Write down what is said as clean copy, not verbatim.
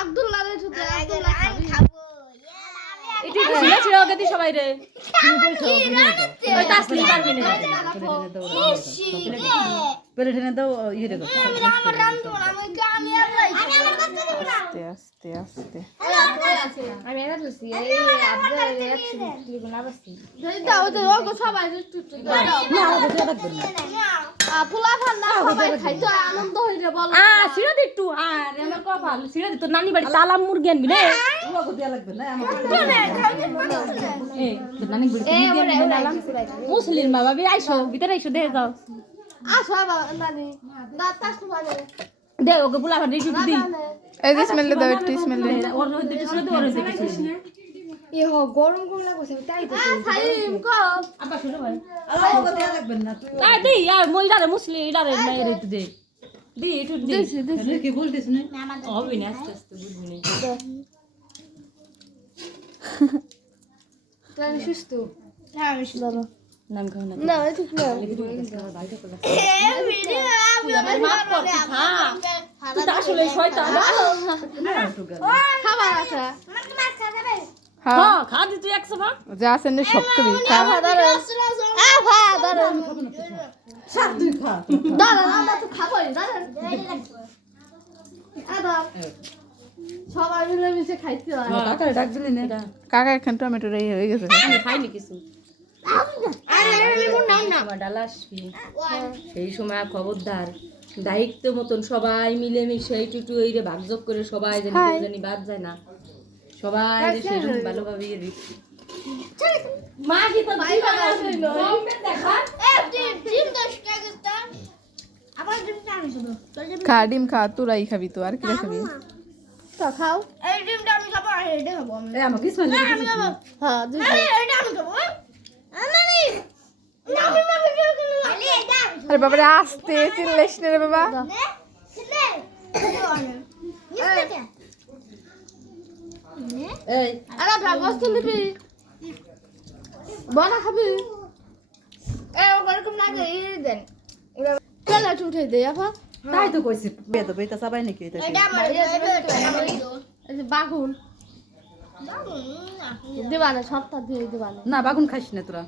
আব্দুল্লাহ রে শুধু আব্দুল্লাহ খাবো এটি ছিল ছিল গতি সবাই রে ওই তাসলি পারবি না পেলে ঠেনে দাও ইয়ে রে আমার রামতো আমি আস্তে আস্তে আস্তে আমি এটা বলছি এই আব্দুল্লাহ রে একটু গুনা বসি দাও তো ওগো সবাই একটু দাও না ওটা লাগবে না পোলা ফান্না সবাই খাইতো আনন্দ হইরে বল সিরা দে একটু আর আমার কপাল সিরা দে তোর নানি বাড়ি তালাম মুরগি আনবি রে ওগো দেয়া লাগবে না আমার এই তোর নানি বাড়ি মুরগি আনবি নালাম মুসলিম বাবা বি আইসো ভিতরে আইসো দে যাও আসো নানি দাঁতাস মানে দে ওকে বুলা ভাড়ি একটু দি এই যে স্মেল দাও একটু স্মেল দে ওর হইতে কিছু দে ওর হইতে কিছু এ হো গরম গরম লাগছে তাই তো সাইম কম আব্বা শুনো ভাই ওগো দেয়া লাগবে না তুই তাই দে আর মইলারে মুসলিম ইলারে মাইরে একটু দে দি একটু দে কি বলতিস না হবে না আস্তে আস্তে বুঝবি না তাই সুস্থ হ্যাঁ আমি সুস্থ নাম খাও না না ঠিক না মাফ কর তুই তো আসলে শয়তান খাবার আছে হ্যাঁ খা দি তুই 100 ভাগ যা আছে না সব তুমি খা সব তুই খা আমরা তো খাবোই সবাই মিলে মিশে খাইতে হয় কাকারে ডাক দিলি না কাকা এখন টমেটো রে হয়ে গেছে আমি খাইনি কিছু আমার ডালা আসবি সেই সময় খবরদার দায়িত্ব মতন সবাই মিলে মিশে টুটু এইরে ভাগযোগ করে সবাই জানি বাদ যায় না সবাই সেরকম ভালোভাবে মা কি তো ভাই দেখা খা ডিম খা তোরাই খাবি তো আর কি খাবি তো খাও এই আমাকে স্মেল হ্যাঁ আরে বাবা রে আস্তে চিল্লাইস না রে বাবা এই আরে ভাগস তো নিবি বনা খাবি ওরকম লাগে দেন চলে উঠে দে আপা তাই তো কইছি বেদ বেতা সবাই নাকি এটা বাগুন দিবানে সপ্তাহ দিয়ে দিবানে না বাগুন খাইস না তোরা